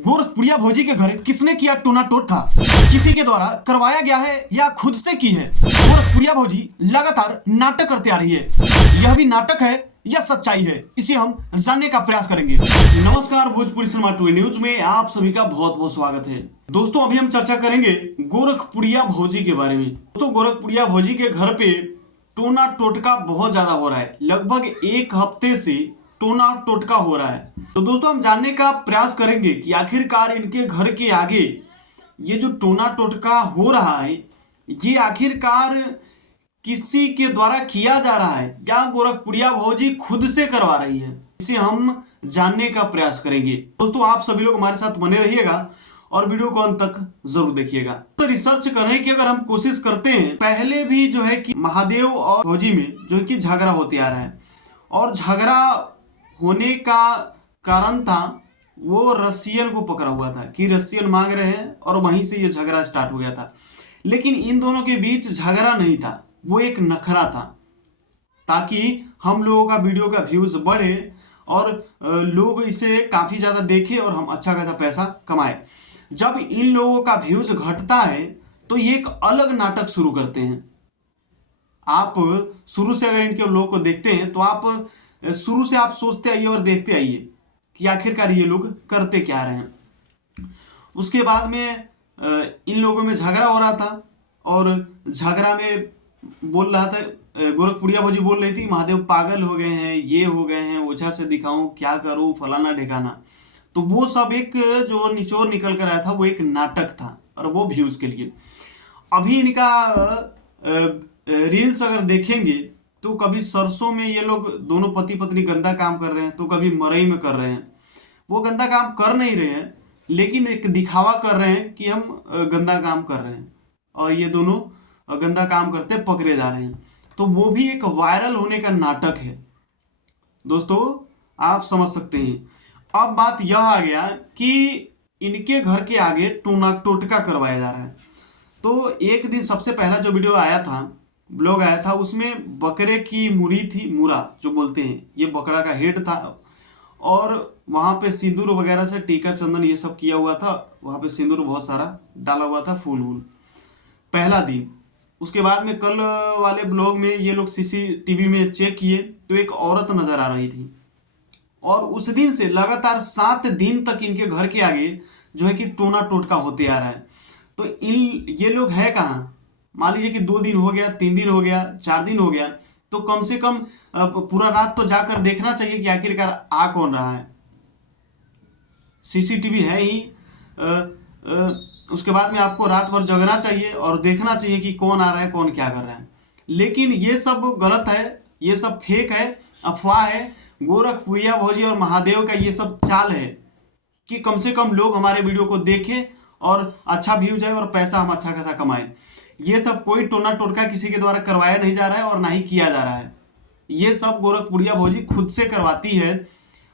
गोरखपुरिया भौजी के घर किसने किया टूना टोटका? किसी के द्वारा करवाया गया है या खुद से की है? गोरखपुरिया भौजी लगातार नाटक करते आ रही है। यह भी नाटक है या सच्चाई है, इसे हम जानने का प्रयास करेंगे। नमस्कार, भोजपुरी सिनेमा 2 न्यूज में आप सभी का बहुत बहुत स्वागत है। दोस्तों, अभी हम चर्चा करेंगे गोरखपुरिया भौजी के बारे में। दोस्तों, गोरखपुरिया भौजी के घर पे टोना टोटका बहुत ज्यादा हो रहा है। लगभग एक हफ्ते से टोना टोटका हो रहा है। तो दोस्तों, हम जानने का प्रयास करेंगे कि आखिरकार इनके घर के आगे ये जो टोना टोटका हो रहा है, ये आखिरकार किसी के द्वारा किया जा रहा है या गोरखपुरिया भौजी खुद से करवा रही है, इसे हम जानने का प्रयास करेंगे। दोस्तों, आप सभी लोग हमारे साथ बने रहिएगा और वीडियो को अंत तक जरूर देखिएगा। तो रिसर्च करने की अगर हम कोशिश करते हैं, पहले भी जो है कि महादेव और भौजी में जो है कि झगड़ा होते आ रहा है, और झगड़ा होने का कारण था वो रसियन को पकड़ा हुआ था कि रसियन मांग रहे हैं, और वहीं से ये झगड़ा स्टार्ट हो गया था। लेकिन इन दोनों के बीच झगड़ा नहीं था, वो एक नखरा था, ताकि हम लोगों का वीडियो का व्यूज बढ़े और लोग इसे काफी ज्यादा देखें और हम अच्छा खासा पैसा कमाए। जब इन लोगों का व्यूज घटता है तो ये एक अलग नाटक शुरू करते हैं। आप शुरू से अगर इनके लोगों को देखते हैं तो आप शुरू से आप सोचते आइए और देखते आइए कि आखिरकार ये लोग करते क्या रहे हैं। उसके बाद में इन लोगों में झगड़ा हो रहा था, और झगड़ा में बोल रहा था, गोरखपुरिया भौजी बोल रही थी महादेव पागल हो गए हैं, ये हो गए हैं, ओझा से दिखाऊं, क्या करूं, फलाना ढिकाना। तो वो सब एक जो निचोड़ निकल कर आया था वो एक नाटक था, और वो व्यूज के लिए। अभी इनका रील्स अगर देखेंगे तो कभी सरसों में ये लोग दोनों पति पत्नी गंदा काम कर रहे हैं, तो कभी मरई में कर रहे हैं। वो गंदा काम कर नहीं रहे हैं, लेकिन एक दिखावा कर रहे हैं कि हम गंदा काम कर रहे हैं, और ये दोनों गंदा काम करते पकड़े जा रहे हैं। तो वो भी एक वायरल होने का नाटक है। दोस्तों, आप समझ सकते हैं। अब बात यह आ गया कि इनके घर के आगे टोना टोटका करवाया जा रहा है। तो एक दिन सबसे पहला जो वीडियो आया था, ब्लॉग आया था, उसमें बकरे की मुरी थी, मुरा जो बोलते हैं, ये बकरा का हेड था, और वहां पे सिंदूर वगैरह से टीका चंदन ये सब किया हुआ था। वहां पे सिंदूर बहुत सारा डाला हुआ था, फूल वूल, पहला दिन। उसके बाद में कल वाले ब्लॉग में ये लोग सीसीटीवी में चेक किए तो एक औरत नजर आ रही थी, और उस दिन से लगातार 7 दिन तक इनके घर के आगे जो है कि टोना टोटका होते आ रहा है। तो ये लोग है कहाँ? मान लीजिए कि 2 दिन हो गया, 3 दिन हो गया, 4 दिन हो गया, तो कम से कम पूरा रात तो जाकर देखना चाहिए कि आखिरकार आ कौन रहा है। सीसीटीवी है ही। उसके बाद में आपको रात भर जगना चाहिए और देखना चाहिए कि कौन आ रहा है, कौन क्या कर रहा है। लेकिन ये सब गलत है, ये सब फेक है, अफवाह है। गोरखपुरिया भौजी और महादेव का ये सब चाल है कि कम से कम लोग हमारे वीडियो को देखें और अच्छा व्यू जाए और पैसा हम अच्छा खासा कमाएं। ये सब कोई टोना टोटका किसी के द्वारा करवाया नहीं जा रहा है और ना ही किया जा रहा है। ये सब गोरखपुरिया भौजी खुद से करवाती है,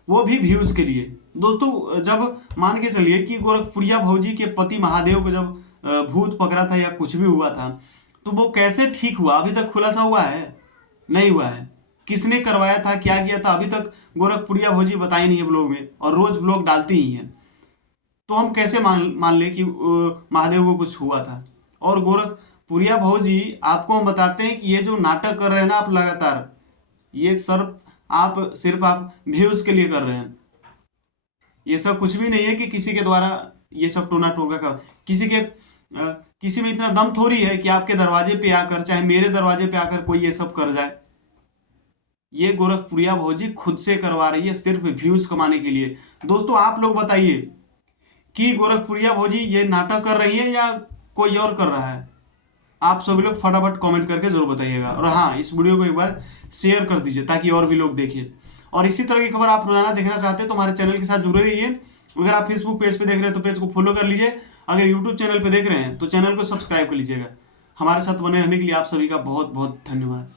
वो भी व्यूज के लिए। दोस्तों, जब मान के चलिए कि गोरखपुरिया भौजी के पति महादेव को जब भूत पकड़ा था या कुछ भी हुआ था, तो वो कैसे ठीक हुआ? अभी तक खुलासा हुआ है? नहीं हुआ है। किसने करवाया था, क्या किया था, अभी तक गोरखपुरिया भौजी बताई नहीं है ब्लॉग में, और रोज ब्लॉग डालती ही है। तो हम कैसे मान ले कि महादेव को कुछ हुआ था? और गोरखपुरिया भौजी, आपको हम बताते हैं कि ये जो नाटक कर रहे हैं ना आप लगातार, ये सिर्फ आप व्यूज के लिए कर रहे हैं। ये सब कुछ भी नहीं है कि किसी के द्वारा ये सब टोना टोटका का किसी में इतना दम थोड़ी है कि आपके दरवाजे पे आकर, चाहे मेरे दरवाजे पे आकर कोई ये सब कर जाए। ये गोरखपुरिया भौजी खुद से करवा रही है, सिर्फ व्यूज कमाने के लिए। दोस्तों, आप लोग बताइए कि गोरखपुरिया भौजी ये नाटक कर रही है या कोई और कर रहा है? आप सभी लोग फटाफट कमेंट करके जरूर बताइएगा। और हाँ, इस वीडियो को एक बार शेयर कर दीजिए ताकि और भी लोग देखें। और इसी तरह की खबर आप रोजाना देखना चाहते हैं तो हमारे चैनल के साथ जुड़े रहिए। अगर आप फेसबुक पेज पे देख रहे हैं तो पेज को फॉलो कर लीजिए। अगर यूट्यूब चैनल पे देख रहे हैं तो चैनल को सब्सक्राइब कर लीजिएगा। हमारे साथ बने रहने के लिए आप सभी का बहुत बहुत धन्यवाद।